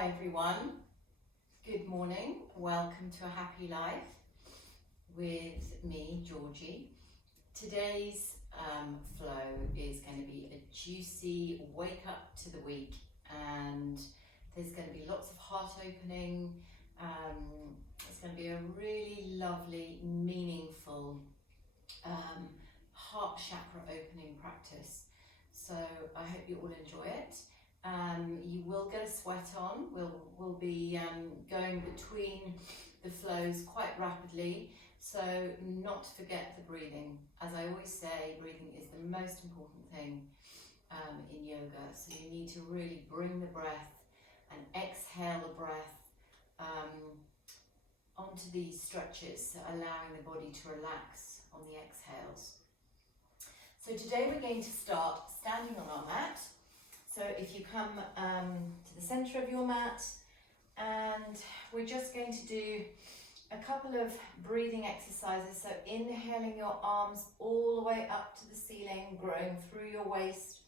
Hi everyone, good morning, welcome to A Happy Life with me, Georgie. Today's flow is going to be a juicy wake up to the week, and there's going to be lots of heart opening. It's going to be a really lovely, meaningful heart chakra opening practice. So I hope you all enjoy it. You will get a sweat on. We'll be going between the flows quite rapidly, so not to forget the breathing. As I always say, breathing is the most important thing in yoga, so you need to really bring the breath and exhale the breath onto these stretches, allowing the body to relax on the exhales. So today we're going to start standing on our mat. So if you come to the center of your mat, and we're just going to do a couple of breathing exercises. So inhaling your arms all the way up to the ceiling, growing through your waist,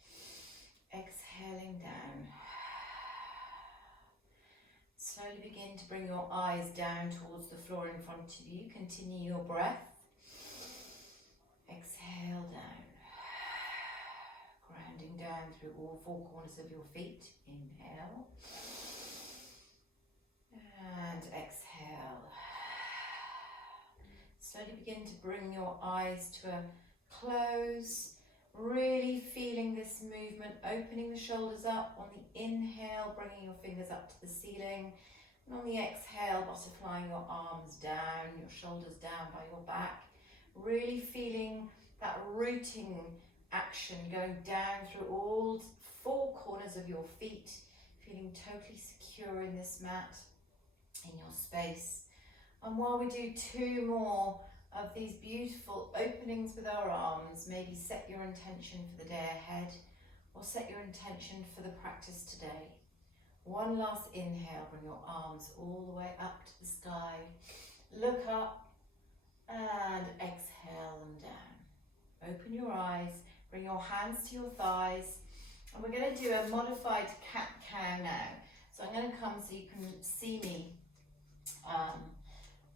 exhaling down. Slowly begin to bring your eyes down towards the floor in front of you. Continue your breath. Exhale down. Grounding down through all four corners of your feet. Inhale. And exhale. Slowly begin to bring your eyes to a close. Really feeling this movement, opening the shoulders up. On the inhale, bringing your fingers up to the ceiling. And on the exhale, butterflying your arms down, your shoulders down by your back. Really feeling that rooting action going down through all four corners of your feet, feeling totally secure in this mat, in your space. And while we do two more of these beautiful openings with our arms, maybe set your intention for the day ahead, or set your intention for the practice today. One last inhale, bring your arms all the way up to the sky, look up and exhale them down. Open your eyes. Bring your hands to your thighs, and we're going to do a modified cat-cow now. So I'm going to come so you can see me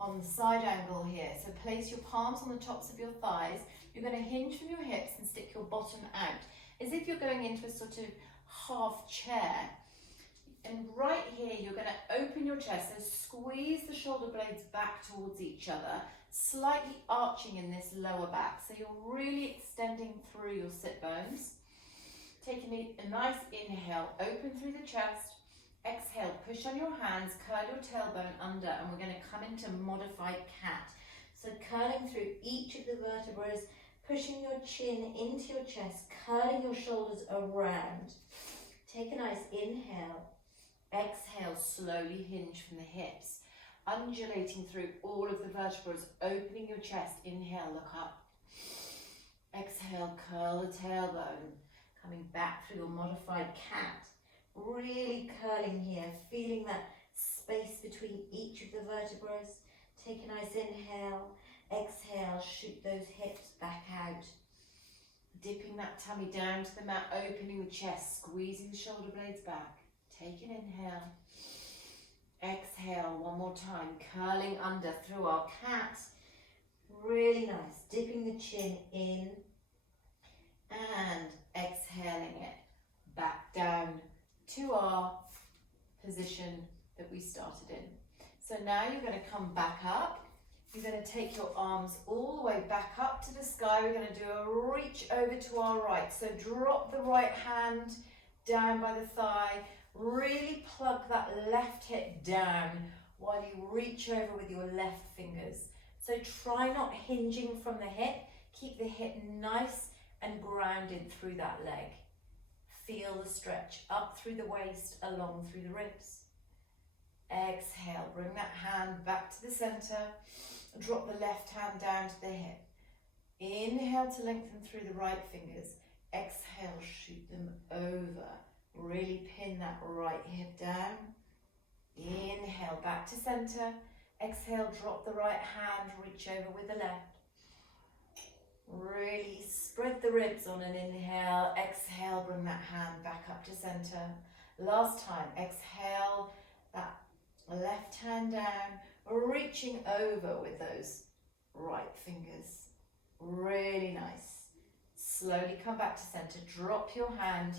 on the side angle here. So place your palms on the tops of your thighs. You're going to hinge from your hips and stick your bottom out, as if you're going into a sort of half chair. And right here, you're going to open your chest, so squeeze the shoulder blades back towards each other, slightly arching in this lower back. So you're really extending through your sit bones. Taking a nice inhale, open through the chest. Exhale, push on your hands, curl your tailbone under, and we're going to come into modified cat. So curling through each of the vertebrae, pushing your chin into your chest, curling your shoulders around. Take a nice inhale. Exhale, slowly hinge from the hips, undulating through all of the vertebrae, opening your chest. Inhale, look up. Exhale, curl the tailbone, coming back through your modified cat. Really curling here, feeling that space between each of the vertebrae. Take a nice inhale. Exhale, shoot those hips back out. Dipping that tummy down to the mat, opening the chest, squeezing the shoulder blades back. Take an inhale. Exhale one more time, curling under through our cat. Really nice. Dipping the chin in and exhaling it back down to our position that we started in. So now you're going to come back up. You're going to take your arms all the way back up to the sky. We're going to do a reach over to our right. So drop the right hand down by the thigh. Really plug that left hip down while you reach over with your left fingers. So try not hinging from the hip. Keep the hip nice and grounded through that leg. Feel the stretch up through the waist, along through the ribs. Exhale, bring that hand back to the center. Drop the left hand down to the hip. Inhale to lengthen through the right fingers. Exhale, shoot them over. Really pin that right hip down. Inhale, back to center. Exhale, drop the right hand, reach over with the left. Really spread the ribs on an inhale. Exhale, bring that hand back up to center. Last time, exhale, that left hand down, reaching over with those right fingers. Really nice. Slowly come back to center, drop your hand.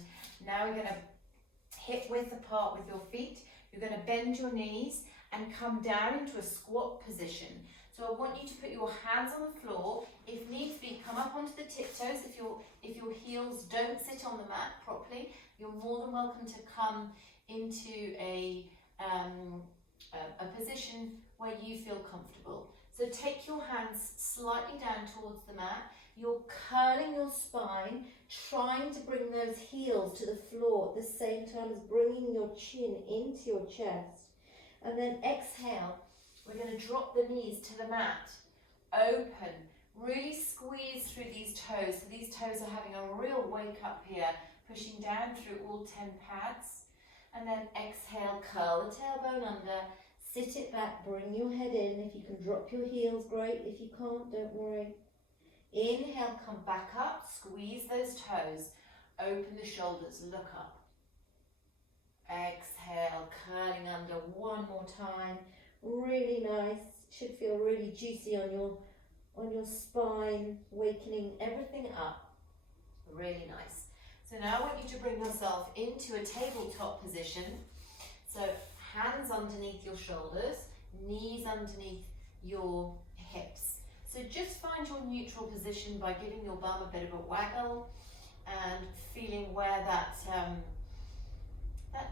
Now we're going to hip width apart with your feet. You're going to bend your knees and come down into a squat position. So I want you to put your hands on the floor. If needs be, come up onto the tiptoes. If your heels don't sit on the mat properly, you're more than welcome to come into a position where you feel comfortable. So take your hands slightly down towards the mat. You're curling your spine, trying to bring those heels to the floor at the same time as bringing your chin into your chest. And then exhale, we're going to drop the knees to the mat. Open, really squeeze through these toes. So these toes are having a real wake up here, pushing down through all 10 pads. And then exhale, curl the tailbone under, sit it back, bring your head in. If you can drop your heels, great. If you can't, don't worry. Inhale, come back up, squeeze those toes, open the shoulders, look up. Exhale, curling under one more time. Really nice. Should feel really juicy on your spine, wakening everything up. Really nice. So now I want you to bring yourself into a tabletop position. So hands underneath your shoulders, knees underneath your hips. So just find your neutral position by giving your bum a bit of a waggle and feeling where that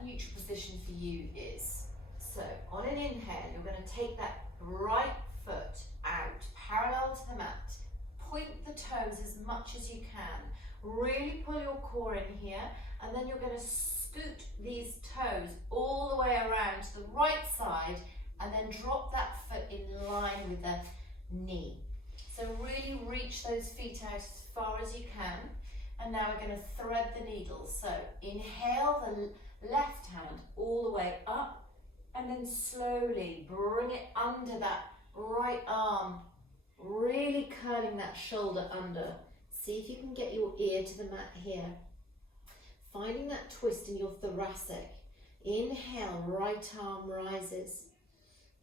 neutral position for you is. So on an inhale, you're going to take that right foot out, parallel to the mat. Point the toes as much as you can. Really pull your core in here, and then you're going to scoot these toes all the way around to the right side, and then drop that foot in line with the knee. So really reach those feet out as far as you can. And now we're going to thread the needles. So inhale the left hand all the way up, and then slowly bring it under that right arm, really curling that shoulder under. See if you can get your ear to the mat here. Finding that twist in your thoracic. Inhale, right arm rises.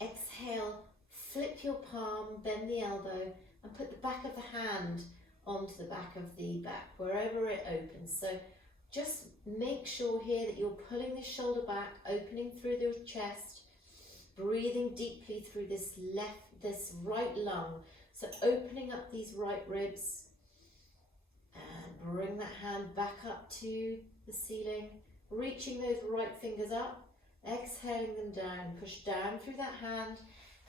Exhale, flip your palm, bend the elbow, and put the back of the hand onto the back of the back, wherever it opens. So just make sure here that you're pulling the shoulder back, opening through the chest, breathing deeply through this right lung. So opening up these right ribs, and bring that hand back up to the ceiling, reaching those right fingers up, exhaling them down, push down through that hand,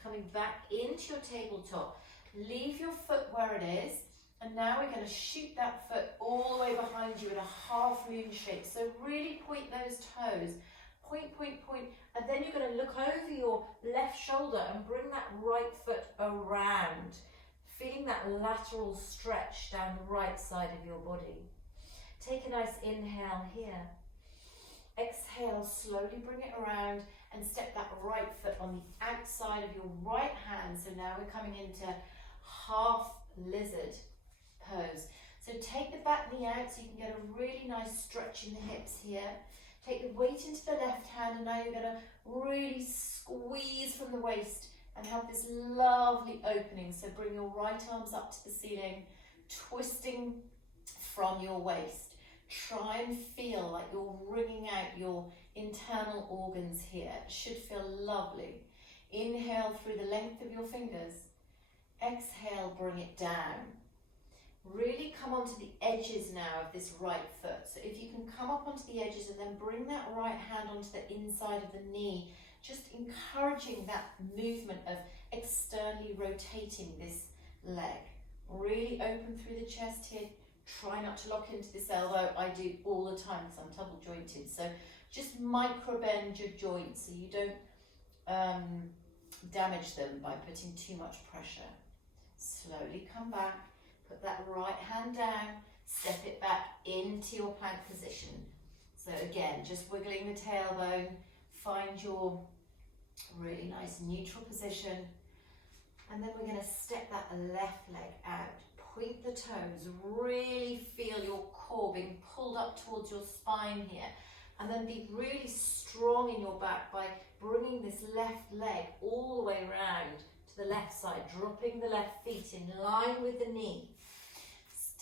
coming back into your tabletop. Leave your foot where it is, and now we're going to shoot that foot all the way behind you in a half moon shape. So really point those toes, point, point, point, and then you're going to look over your left shoulder and bring that right foot around, feeling that lateral stretch down the right side of your body. Take a nice inhale here. Exhale, slowly bring it around and step that right foot on the outside of your right hand. So now we're coming into half lizard pose. So take the back knee out so you can get a really nice stretch in the hips here. Take the weight into the left hand, and now you're going to really squeeze from the waist and have this lovely opening. So bring your right arms up to the ceiling, twisting from your waist. Try and feel like you're wringing out your internal organs here. It should feel lovely. Inhale through the length of your fingers. Exhale, bring it down. Really come onto the edges now of this right foot. So if you can come up onto the edges and then bring that right hand onto the inside of the knee, just encouraging that movement of externally rotating this leg. Really open through the chest here. Try not to lock into this elbow. I do all the time because I'm double jointed. So just micro bend your joints so you don't damage them by putting too much pressure. Slowly come back, put that right hand down, step it back into your plank position. So again, just wiggling the tailbone, find your really nice neutral position, and then we're going to step that left leg out. Point the toes, really feel your core being pulled up towards your spine here. And then be really strong in your back by bringing this left leg all the way around to the left side, dropping the left feet in line with the knee.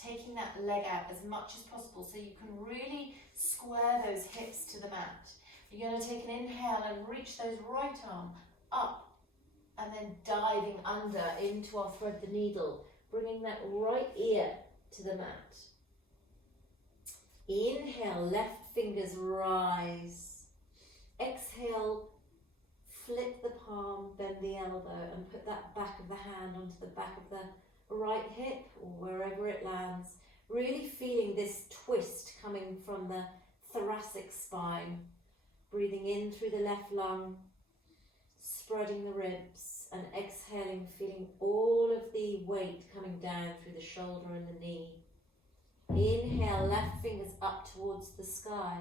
Taking that leg out as much as possible so you can really square those hips to the mat. You're going to take an inhale and reach those right arm up and then diving under into our thread the needle, bringing that right ear to the mat. Inhale, left fingers rise. Exhale, flip the palm, bend the elbow and put that back of the hand onto the back of the right hip or wherever it lands. Really feeling this twist coming from the thoracic spine. Breathing in through the left lung, spreading the ribs and exhaling, feeling all of the weight coming down through the shoulder and the knee. Inhale, left fingers up towards the sky.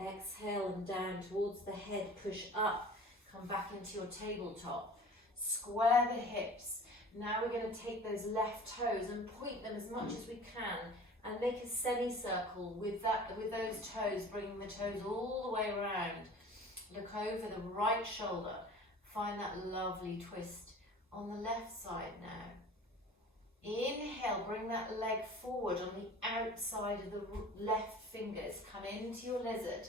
Exhale them down towards the head, push up, come back into your tabletop. Square the hips. Now we're going to take those left toes and point them as much as we can and make a semicircle with those toes, bringing the toes all the way around. Look over the right shoulder. Find that lovely twist on the left side now. Inhale, bring that leg forward on the outside of the left fingers. Come into your lizard.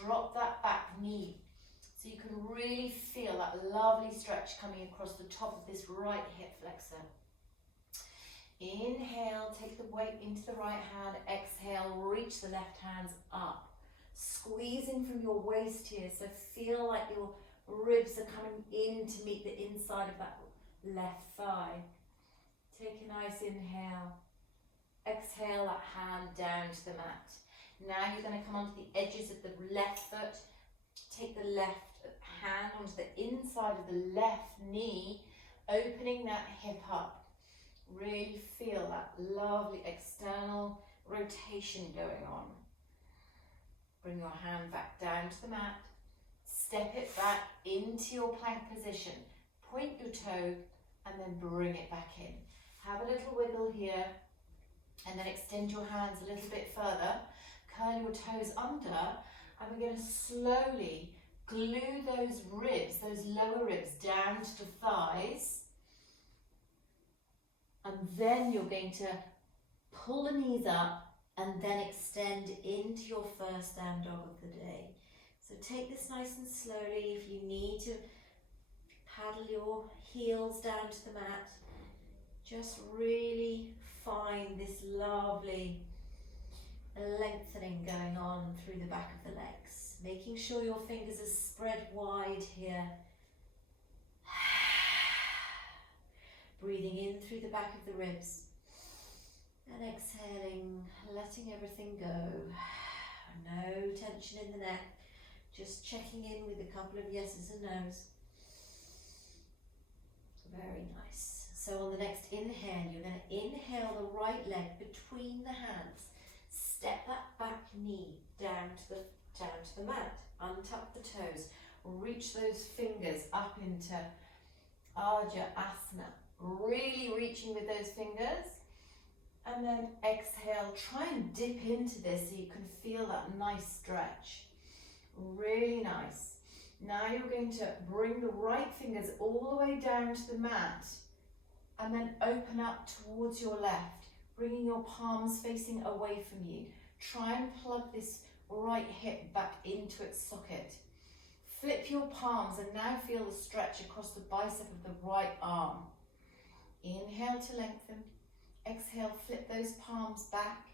Drop that back knee so you can really feel that lovely stretch coming across the top of this right hip flexor. Inhale, take the weight into the right hand. Exhale, reach the left hands up. Squeezing from your waist here, so feel like your ribs are coming in to meet the inside of that left thigh. Take a nice inhale. Exhale that hand down to the mat. Now you're going to come onto the edges of the left foot. Take the left hand onto the inside of the left knee, opening that hip up. Really feel that lovely external rotation going on. Bring your hand back down to the mat. Step it back into your plank position. Point your toe and then bring it back in. Have a little wiggle here and then extend your hands a little bit further. Curl your toes under and we're going to slowly glue those ribs, those lower ribs down to the thighs. And then you're going to pull the knees up and then extend into your first down dog of the day. So take this nice and slowly. If you need to paddle your heels down to the mat, just really find this lovely lengthening going on through the back of the legs. Making sure your fingers are spread wide here. Breathing in through the back of the ribs and exhaling, letting everything go. No tension in the neck, just checking in with a couple of yeses and nos. Very nice. So on the next inhale, you're going to inhale the right leg between the hands. Step that back knee down to the mat. Untuck the toes. Reach those fingers up into Ardha Asana. Really reaching with those fingers. And then exhale. Try and dip into this so you can feel that nice stretch. Really nice. Now you're going to bring the right fingers all the way down to the mat. And then open up towards your left, bringing your palms facing away from you. Try and plug this right hip back into its socket. Flip your palms and now feel the stretch across the bicep of the right arm. Inhale to lengthen. Exhale, flip those palms back.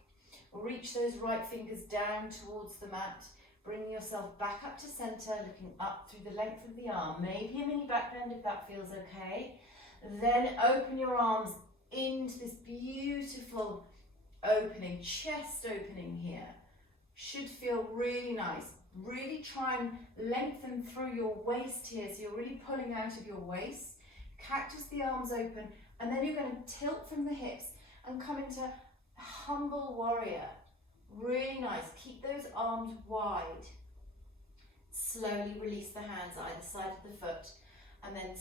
Reach those right fingers down towards the mat. Bring yourself back up to center, looking up through the length of the arm. Maybe a mini back bend if that feels okay. Then open your arms into this beautiful opening, chest opening here. Should feel really nice. Really try and lengthen through your waist here, so you're really pulling out of your waist. Cactus the arms open, and then you're going to tilt from the hips and come into humble warrior. Really nice. Keep those arms wide. Slowly release the hands either side of the foot, and then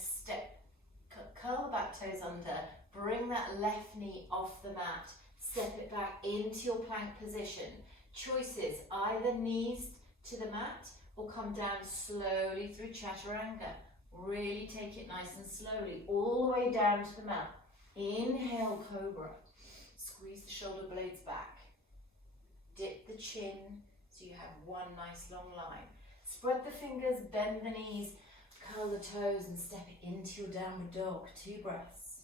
curl the back toes under, bring that left knee off the mat, step it back into your plank position. Choices, either knees to the mat, or come down slowly through chaturanga. Really take it nice and slowly, all the way down to the mat. Inhale, cobra. Squeeze the shoulder blades back. Dip the chin so you have one nice long line. Spread the fingers, bend the knees, curl the toes and step it into your downward dog. 2 breaths.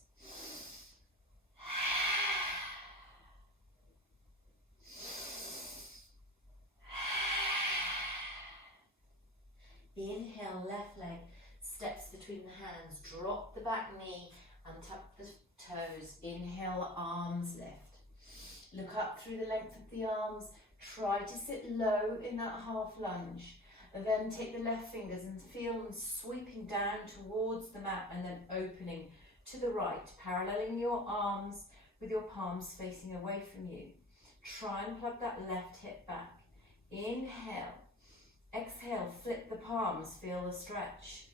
Inhale, left leg steps between the hands. Drop the back knee and tuck the toes. Inhale, arms lift. Look up through the length of the arms. Try to sit low in that half lunge. And then take the left fingers and feel them sweeping down towards the mat and then opening to the right, paralleling your arms with your palms facing away from you. Try and plug that left hip back. Inhale. Exhale, flip the palms, feel the stretch.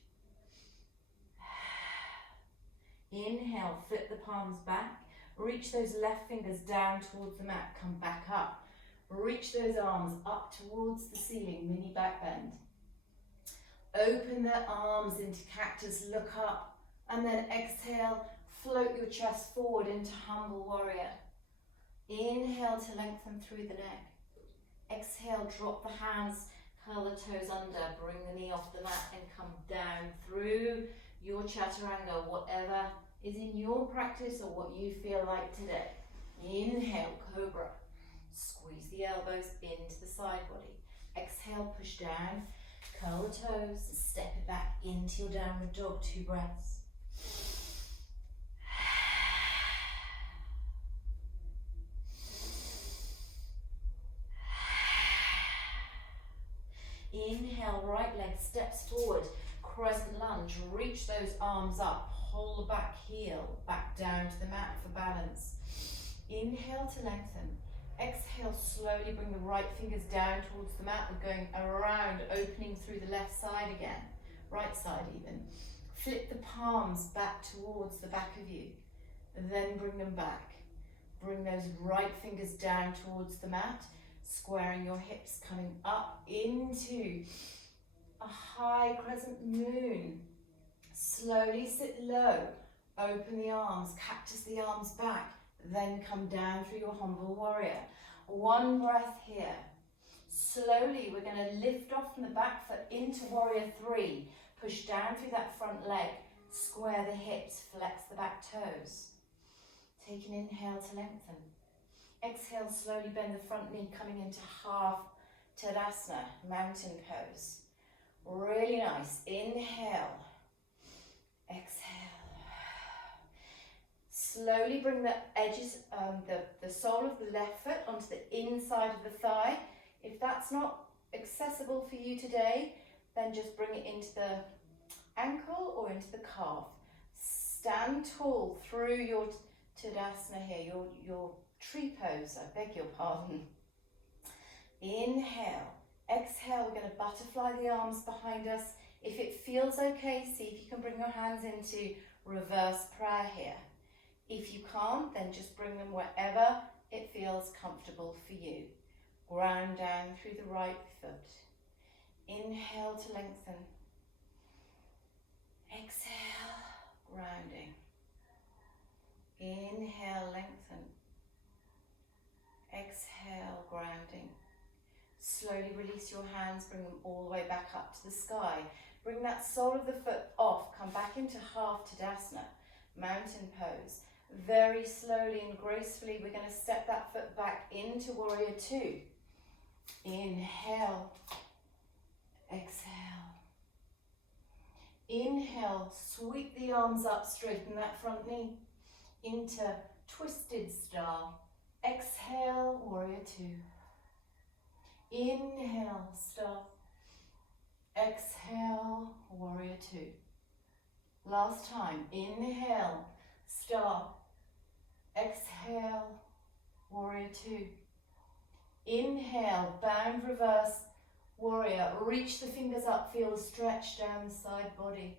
Inhale, flip the palms back. Reach those left fingers down towards the mat, come back up. Reach those arms up towards the ceiling, mini back bend. Open the arms into cactus, look up, and then exhale, float your chest forward into humble warrior. Inhale to lengthen through the neck. Exhale, drop the hands, curl the toes under, bring the knee off the mat and come down through your chaturanga, whatever is in your practice or what you feel like today. Inhale, cobra. Squeeze the elbows into the side body. Exhale, push down, curl the toes, step it back into your downward dog. 2 breaths. Inhale, right leg steps forward, crescent lunge. Reach those arms up, hold the back heel back down to the mat for balance. Inhale to lengthen. Exhale, slowly bring the right fingers down towards the mat. We're going around, opening through the left side again, right side even. Flip the palms back towards the back of you, and then bring them back. Bring those right fingers down towards the mat, squaring your hips, coming up into a high crescent moon. Slowly sit low, open the arms, cactus the arms back, then come down through your humble warrior. 1 breath here. Slowly, we're going to lift off from the back foot into warrior 3. Push down through that front leg, square the hips, flex the back toes. Take an inhale to lengthen. Exhale, slowly bend the front knee, coming into half Tadasana, mountain pose. Really nice. Inhale. Exhale. Slowly bring the edges, the sole of the left foot onto the inside of the thigh. If that's not accessible for you today, then just bring it into the ankle or into the calf. Stand tall through your Tadasana here, your tree pose, I beg your pardon. Inhale. Exhale, we're going to butterfly the arms behind us. If it feels okay, see if you can bring your hands into reverse prayer here. If you can't, then just bring them wherever it feels comfortable for you. Ground down through the right foot. Inhale to lengthen. Exhale, grounding. Inhale, lengthen. Exhale, grounding. Slowly release your hands, bring them all the way back up to the sky. Bring that sole of the foot off, come back into half Tadasana, mountain pose. Very slowly and gracefully, we're going to step that foot back into warrior 2. Inhale, exhale. Inhale, sweep the arms up, straighten that front knee into twisted star. Exhale, warrior 2. Inhale, stop. Exhale, warrior 2. Last time. Inhale, stop. Exhale, warrior 2. Inhale, bound reverse, warrior. Reach the fingers up, feel the stretch down the side body.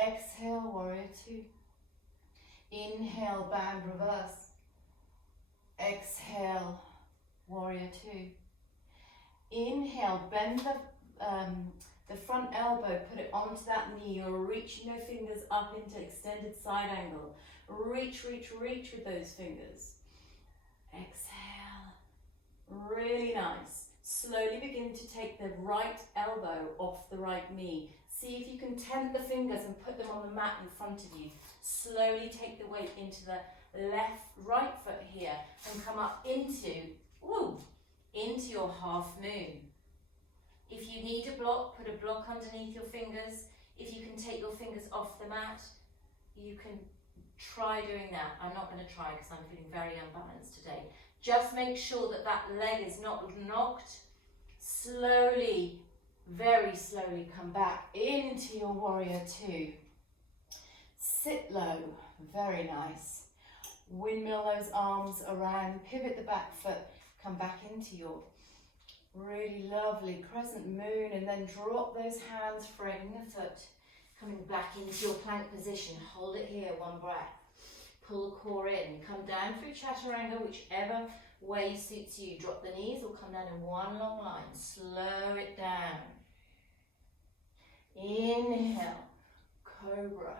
Exhale, warrior 2. Inhale, bound reverse. Exhale, warrior 2. Inhale, bend the front elbow, put it onto that knee. You're reaching your fingers up into extended side angle. Reach, reach, reach with those fingers. Exhale. Really nice. Slowly begin to take the right elbow off the right knee. See if you can tent the fingers and put them on the mat in front of you. Slowly take the weight into the right foot here and come up into your half moon. If you need a block, put a block underneath your fingers. If you can take your fingers off the mat, you can try doing that. I'm not going to try because I'm feeling very unbalanced today. Just make sure that that leg is not knocked. Slowly, very slowly come back into your warrior two. Sit low, very nice. Windmill those arms around, pivot the back foot, come back into your really lovely crescent moon, and then drop those hands, framing the foot, coming back into your plank position. Hold it here, one breath. Pull the core in, come down through chaturanga, whichever way suits you. Drop the knees or come down in one long line. Slow it down. Inhale, cobra.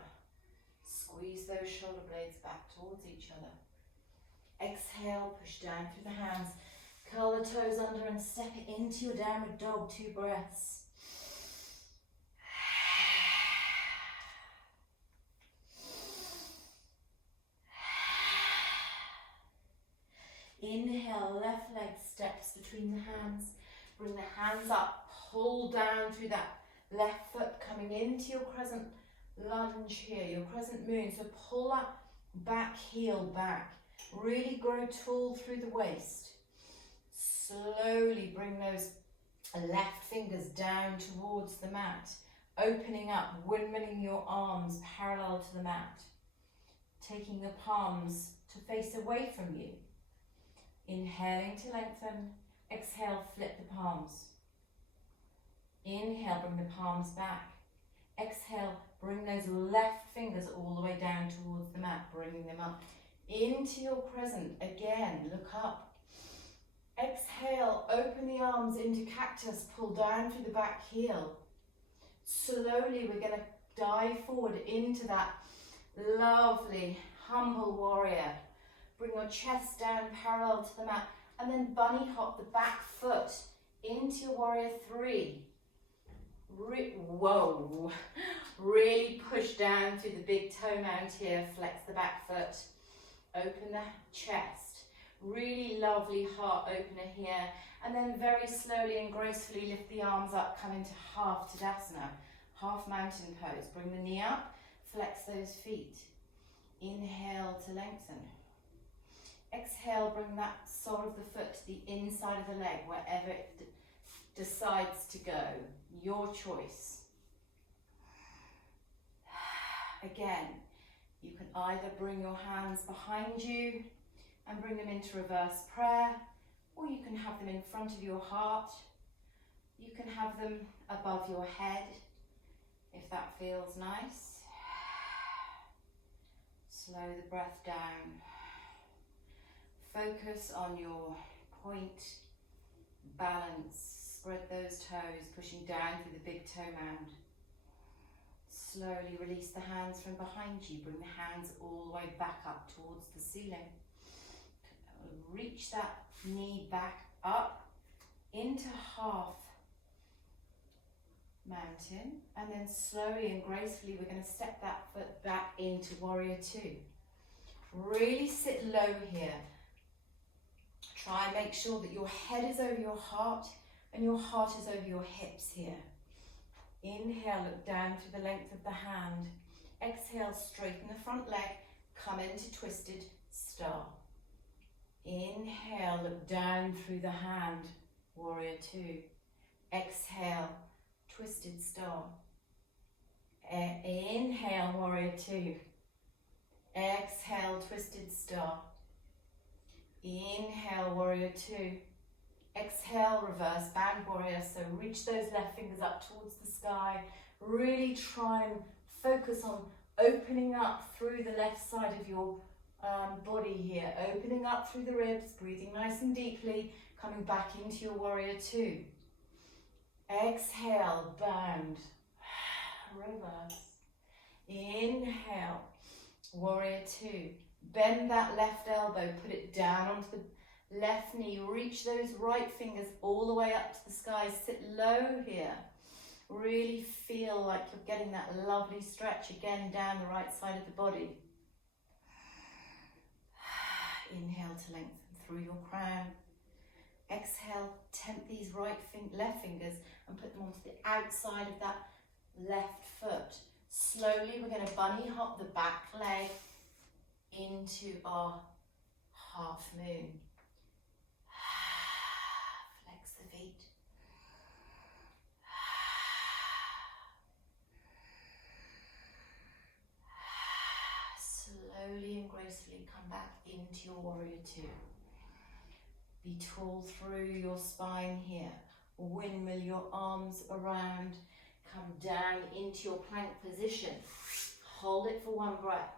Squeeze those shoulder blades back towards each other. Exhale, push down through the hands. Curl the toes under and step it into your downward dog. 2 breaths. Inhale, left leg steps between the hands. Bring the hands up, pull down through that left foot, coming into your crescent lunge here, your crescent moon. So pull that back heel back. Really grow tall through the waist. Slowly bring those left fingers down towards the mat, opening up, windmilling your arms parallel to the mat, taking the palms to face away from you. Inhaling to lengthen, exhale, flip the palms. Inhale, bring the palms back. Exhale, bring those left fingers all the way down towards the mat, bringing them up into your crescent. Again, look up. Exhale, open the arms into cactus, pull down through the back heel. Slowly, we're going to dive forward into that lovely, humble warrior. Bring your chest down parallel to the mat, and then bunny hop the back foot into your warrior 3. Whoa, really push down through the big toe mount here, flex the back foot, open the chest. Really lovely heart opener here, and then very slowly and gracefully lift the arms up, come into half Tadasana, half mountain pose. Bring the knee up, flex those feet. Inhale to lengthen. Exhale, bring that sole of the foot to the inside of the leg, wherever it decides to go. Your choice. Again, you can either bring your hands behind you and bring them into reverse prayer, or you can have them in front of your heart. You can have them above your head, if that feels nice. Slow the breath down. Focus on your point, balance, spread those toes, pushing down through the big toe mound. Slowly release the hands from behind you, bring the hands all the way back up towards the ceiling. Reach that knee back up into half mountain, and then slowly and gracefully we're going to step that foot back into warrior 2. Really sit low here. Try and make sure that your head is over your heart and your heart is over your hips here. Inhale, look down through the length of the hand. Exhale, straighten the front leg, come into twisted star. Inhale, look down through the hand, warrior 2. Exhale, twisted star. Inhale, warrior 2. Exhale, twisted star. Inhale, warrior 2. Exhale, reverse band warrior. So reach those left fingers up towards the sky. Really try and focus on opening up through the left side of your body here. Opening up through the ribs, breathing nice and deeply, coming back into your warrior 2. Exhale, bound. Reverse. Inhale, warrior two. Bend that left elbow, put it down onto the left knee. Reach those right fingers all the way up to the sky. Sit low here. Really feel like you're getting that lovely stretch again down the right side of the body. Inhale to lengthen through your crown. Exhale, tempt these left fingers and put them onto the outside of that left foot. Slowly, we're going to bunny hop the back leg into our half moon. Flex the feet. Slowly and gracefully come back into your warrior two. Be tall through your spine here. Windmill your arms around. Come down into your plank position. Hold it for one breath.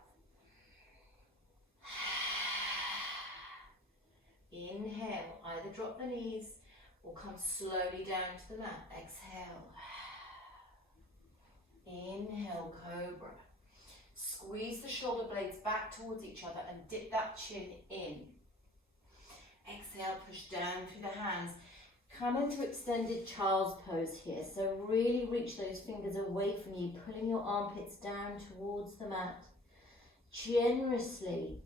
Inhale, either drop the knees or come slowly down to the mat. Exhale. Inhale, cobra. Squeeze the shoulder blades back towards each other and dip that chin in. Exhale, push down through the hands. Come into extended child's pose here. So really reach those fingers away from you, pulling your armpits down towards the mat. Generously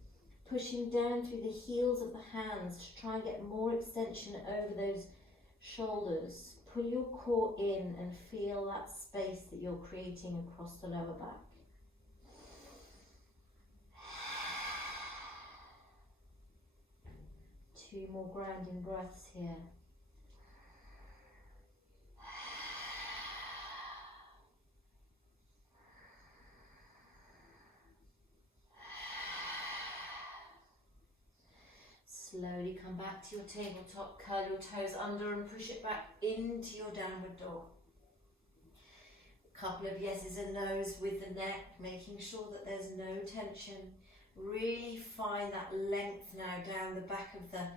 pushing down through the heels of the hands to try and get more extension over those shoulders. Pull your core in and feel that space that you're creating across the lower back. Two more grounding breaths here. Slowly come back to your tabletop, curl your toes under and push it back into your downward dog. A couple of yeses and nos with the neck, making sure that there's no tension. Really find that length now down the back of the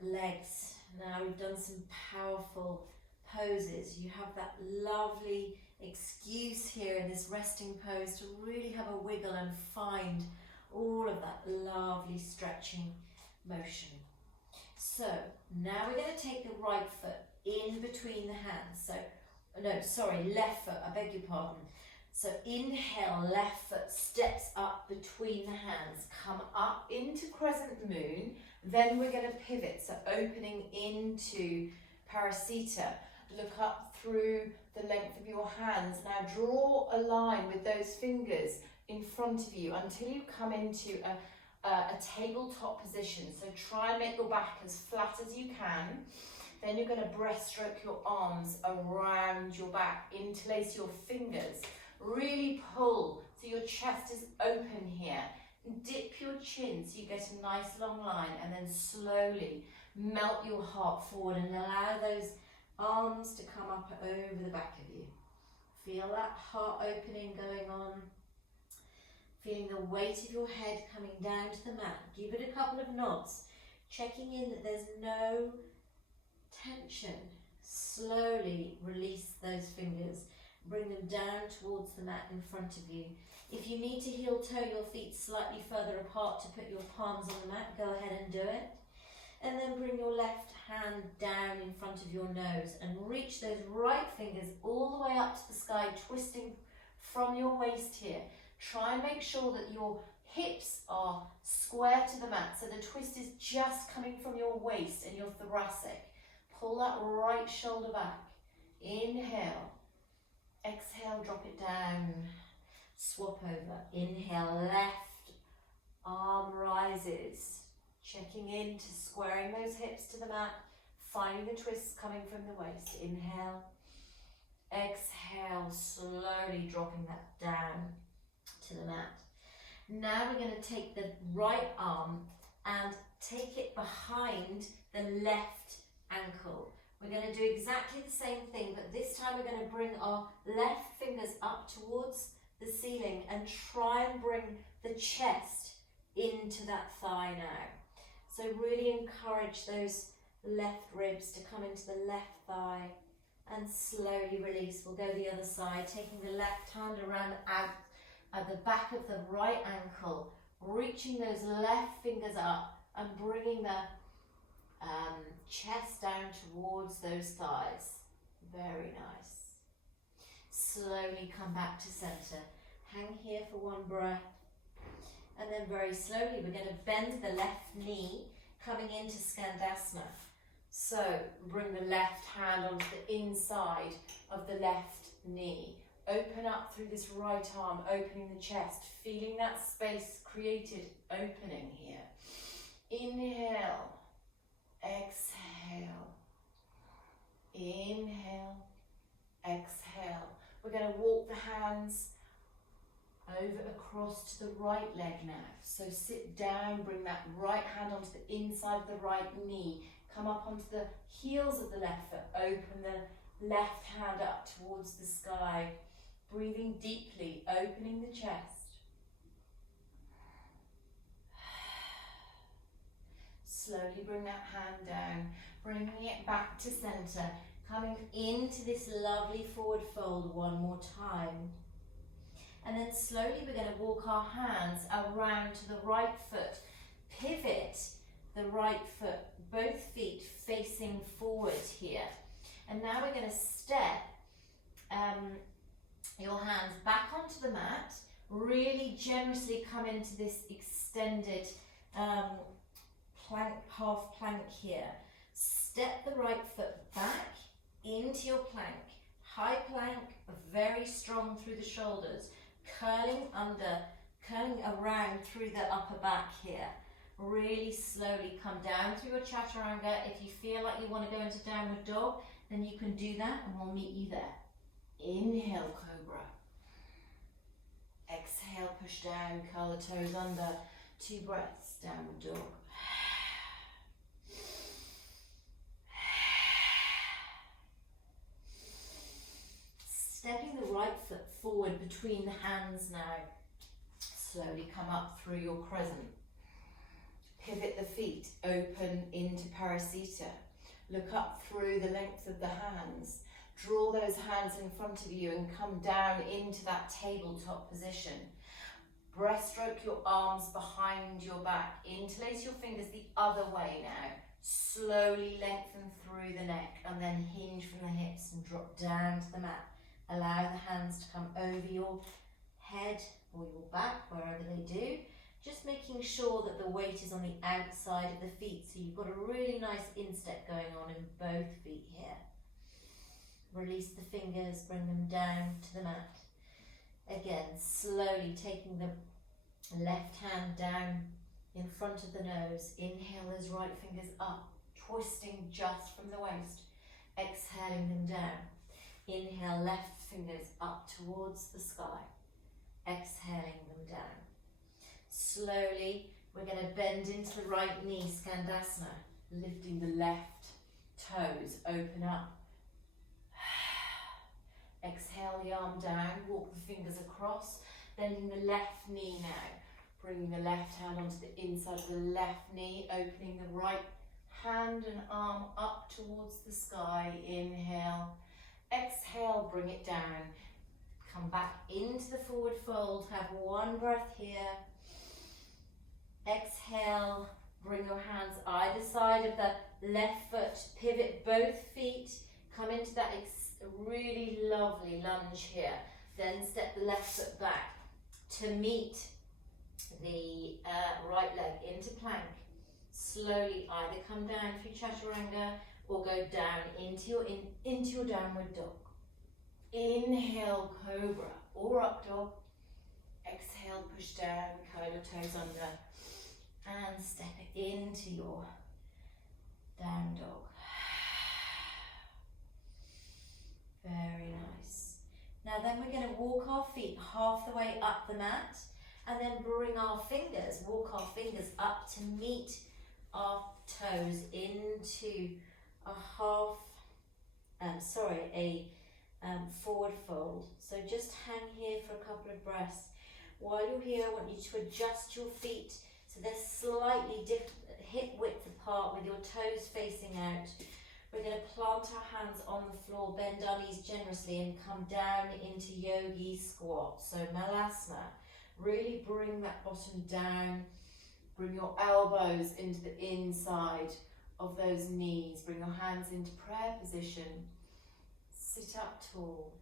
legs. Now we've done some powerful poses. You have that lovely excuse here in this resting pose to really have a wiggle and find all of that lovely stretching motion. So now we're going to take the right foot in between the hands. So, no, sorry, left foot, I beg your pardon. So inhale, left foot steps up between the hands. Come up into crescent moon. Then we're going to pivot, so opening into Parasita. Look up through the length of your hands. Now draw a line with those fingers in front of you until you come into a tabletop position. So try and make your back as flat as you can. Then you're going to breaststroke your arms around your back, interlace your fingers. Really pull so your chest is open here. Dip your chin so you get a nice long line, and then slowly melt your heart forward and allow those arms to come up over the back of you. Feel that heart opening going on. Feeling the weight of your head coming down to the mat. Give it a couple of nods, checking in that there's no tension. Slowly release those fingers. Bring them down towards the mat in front of you. If you need to heel toe your feet slightly further apart to put your palms on the mat, go ahead and do it. And then bring your left hand down in front of your nose and reach those right fingers all the way up to the sky, twisting from your waist here. Try and make sure that your hips are square to the mat, so the twist is just coming from your waist and your thoracic. Pull that right shoulder back. Inhale. Exhale, drop it down. Swap over. Inhale, left arm rises. Checking in to squaring those hips to the mat. Finding the twists coming from the waist. Inhale. Exhale, slowly dropping that down to the mat. Now we're going to take the right arm and take it behind the left ankle. We're going to do exactly the same thing, but this time we're going to bring our left fingers up towards the ceiling and try and bring the chest into that thigh now. So really encourage those left ribs to come into the left thigh, and slowly release. We'll go the other side, taking the left hand around out at the back of the right ankle, reaching those left fingers up and bringing the chest down towards those thighs. Very nice. Slowly come back to center. Hang here for one breath. And then very slowly we're going to bend the left knee, coming into Skandasana. So bring the left hand onto the inside of the left knee. Open up through this right arm, opening the chest, feeling that space created, opening here. Inhale, exhale, inhale, exhale. We're going to walk the hands over across to the right leg now. So sit down, bring that right hand onto the inside of the right knee. Come up onto the heels of the left foot. Open the left hand up towards the sky. Breathing deeply, opening the chest. Slowly bring that hand down, bringing it back to center. Coming into this lovely forward fold one more time. And then slowly we're going to walk our hands around to the right foot. Pivot the right foot, both feet facing forward here. And now we're going to step your hands back onto the mat. Really generously come into this extended plank, half plank here. Step the right foot back into your plank. High plank, very strong through the shoulders. Curling under, curling around through the upper back here. Really slowly come down through your chaturanga. If you feel like you want to go into downward dog, then you can do that and we'll meet you there. Inhale, cobra. Exhale, push down, curl the toes under. 2 breaths, downward dog. Stepping the right foot forward between the hands now. Slowly come up through your crescent. Pivot the feet, open into Parasita. Look up through the length of the hands. Draw those hands in front of you and come down into that tabletop position. Breaststroke your arms behind your back. Interlace your fingers the other way now. Slowly lengthen through the neck and then hinge from the hips and drop down to the mat. Allow the hands to come over your head or your back, wherever they do. Just making sure that the weight is on the outside of the feet, so you've got a really nice instep going on in both feet here. Release the fingers, bring them down to the mat. Again, slowly taking the left hand down in front of the nose. Inhale those right fingers up, twisting just from the waist. Exhaling them down. Inhale, left fingers up towards the sky. Exhaling them down. Slowly, we're going to bend into the right knee, Skandasana. Lifting the left toes, open up. Exhale the arm down, walk the fingers across, bending the left knee now. Bringing the left hand onto the inside of the left knee, opening the right hand and arm up towards the sky. Inhale. Exhale, bring it down. Come back into the forward fold. Have one breath here. Exhale, bring your hands either side of the left foot. Pivot both feet. Come into that really lovely lunge here. Then step the left foot back to meet the right leg into plank. Slowly either come down through chaturanga or go down into your downward dog. Inhale, cobra or up dog. Exhale, push down, curl your toes under. And step it into your down dog. Very nice. Now then we're going to walk our feet half the way up the mat and then bring our fingers, walk our fingers up to meet our toes into a forward fold. So just hang here for a couple of breaths. While you're here, I want you to adjust your feet So they're slightly hip width apart with your toes facing out. We're going to plant our hands on the floor, bend our knees generously and come down into yogi squat. So malasana, really bring that bottom down, bring your elbows into the inside of those knees, bring your hands into prayer position, sit up tall.